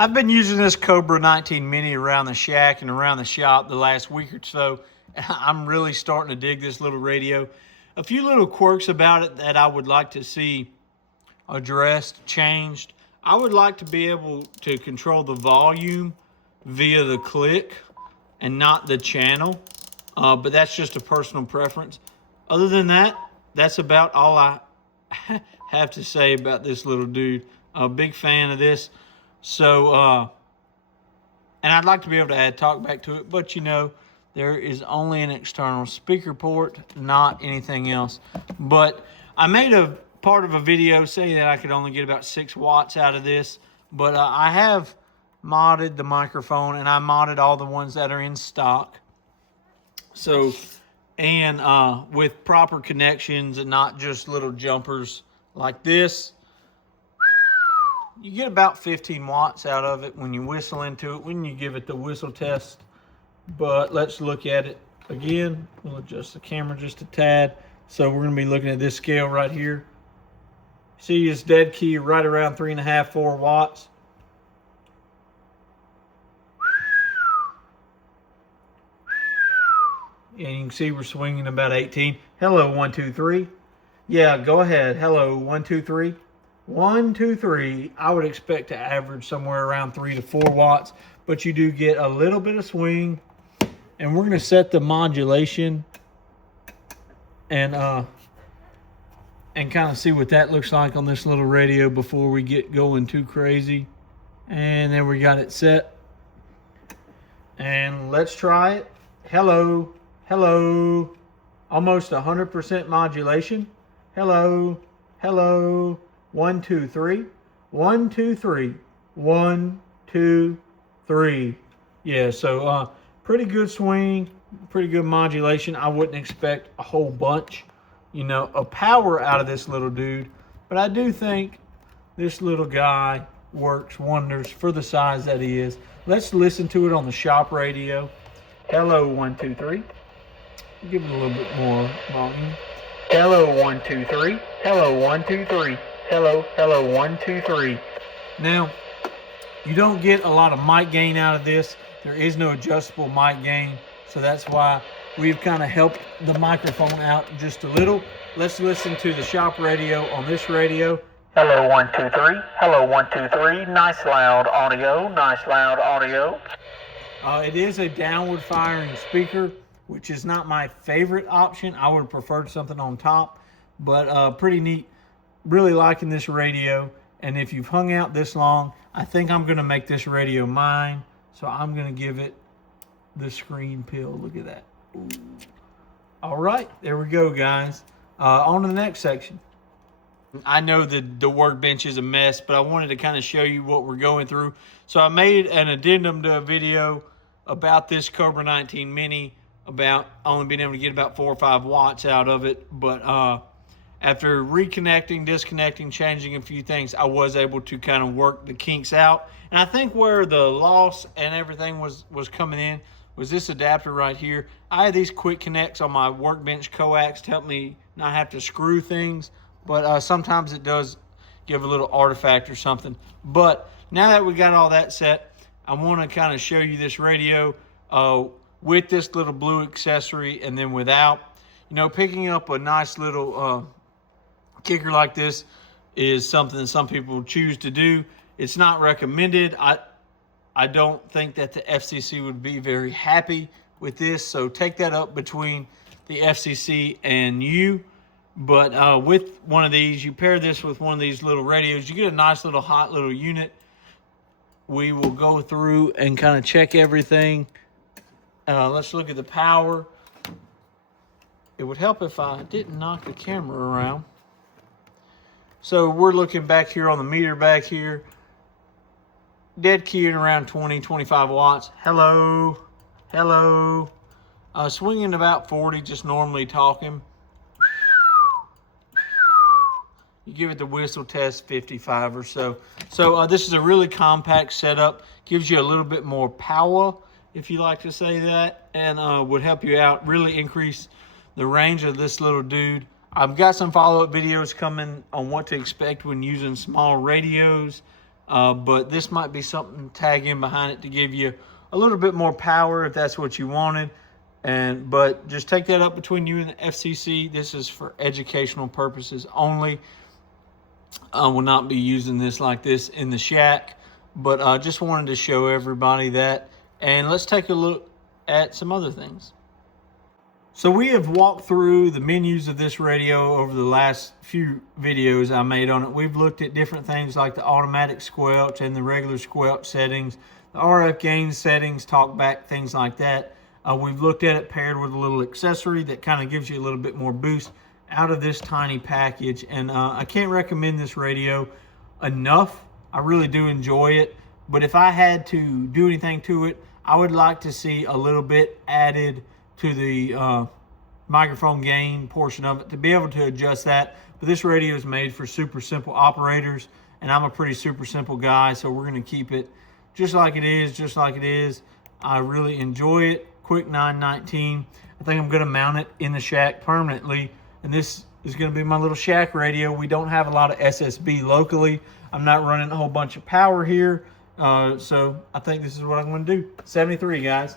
I've been using this Cobra 19 Mini around the shack and around the shop the last week or so. I'm really starting to dig this little radio. A few little quirks about it that I would like to see addressed, changed. I would like to be able to control the volume via the click and not the channel, but that's just a personal preference. Other than that, that's about all I have to say about this little dude. A big fan of this. So, and I'd like to be able to add talkback to it, but you know, there is only an external speaker port, not anything else. But I made a part of a video saying that I could only get about 6 watts out of this, but I have modded the microphone, and I modded all the ones that are in stock. So, and with proper connections and not just little jumpers like this, you get about 15 watts out of it when you whistle into it, when you give it the whistle test. But let's look at it again. We'll adjust the camera just a tad. So we're going to be looking at this scale right here. See, it's dead key right around 3.5, 4 watts. And you can see we're swinging about 18. Hello, 1, 2, 3. Yeah, go ahead. Hello, 1, 2, 3. 1, 2, 3. I would expect to average somewhere around 3 to 4 watts, but you do get a little bit of swing. And we're going to set the modulation and kind of see what that looks like on this little radio before we get going too crazy. And then we got it set. And let's try it. Hello, hello. Almost 100% modulation. Hello, hello. 1, 2, 3. 1, 2, 3. 1, 2, 3. Yeah, so pretty good swing, pretty good modulation. I wouldn't expect a whole bunch, you know, of power out of this little dude, but I do think this little guy works wonders for the size that he is. Let's listen to it on the shop radio. Hello, 1, 2, 3. Give it a little bit more volume. Hello, 1, 2, 3. Hello, 1, 2, 3. Hello, hello, 1, 2, 3. Now, you don't get a lot of mic gain out of this. There is no adjustable mic gain, so that's why we've kind of helped the microphone out just a little. Let's listen to the shop radio on this radio. Hello, 1, 2, 3. Hello, 1, 2, 3. Nice loud audio. Nice loud audio. It is a downward firing speaker, which is not my favorite option. I would have preferred something on top, but pretty neat. Really liking this radio, and if you've hung out this long, I think I'm going to make this radio mine. So I'm going to give it the screen pill. Look at that. Ooh. All right, there we go, guys. On to the next section. I know that the workbench is a mess, but I wanted to kind of show you what we're going through. So I made an addendum to a video about this Cobra 19 Mini, about only being able to get about 4 or 5 watts out of it. But after reconnecting, disconnecting, changing a few things, I was able to kind of work the kinks out. And I think where the loss and everything was coming in was this adapter right here. I had these quick connects on my workbench coax to help me not have to screw things. But sometimes it does give a little artifact or something. But now that we got all that set, I want to kind of show you this radio with this little blue accessory and then without. You know, picking up a nice little kicker like this is something that some people choose to do. It's not recommended. I don't think that the FCC would be very happy with this, so take that up between the FCC and you. But with one of these, you pair this with one of these little radios, you get a nice little hot little unit. We will go through and kind of check everything. Let's look at the power. It would help if I didn't knock the camera around. So we're looking back here on the meter back here. Dead key at around 20, 25 watts. Hello, hello. Swinging about 40, just normally talking. You give it the whistle test, 55 or so. So this is a really compact setup. Gives you a little bit more power, if you like to say that, and would help you out, really increase the range of this little dude. I've got some follow-up videos coming on what to expect when using small radios. but this might be something to tag in behind it to give you a little bit more power if that's what you wanted. But just take that up between you and the FCC. This is for educational purposes only. I will not be using this like this in the shack, but I just wanted to show everybody that. And let's take a look at some other things. So we have walked through the menus of this radio over the last few videos I made on it. We've looked at different things like the automatic squelch and the regular squelch settings, the RF gain settings, talkback, things like that. We've looked at it paired with a little accessory that kind of gives you a little bit more boost out of this tiny package. And I can't recommend this radio enough. I really do enjoy it. But if I had to do anything to it, I would like to see a little bit added to the microphone gain portion of it to be able to adjust that. But this radio is made for super simple operators, and I'm a pretty super simple guy, so we're going to keep it just like it is, just like it is. I really enjoy it. Quick 919. I think I'm going to mount it in the shack permanently, and this is going to be my little shack radio. We don't have a lot of SSB locally. I'm not running a whole bunch of power here, so I think this is what I'm going to do. 73, guys.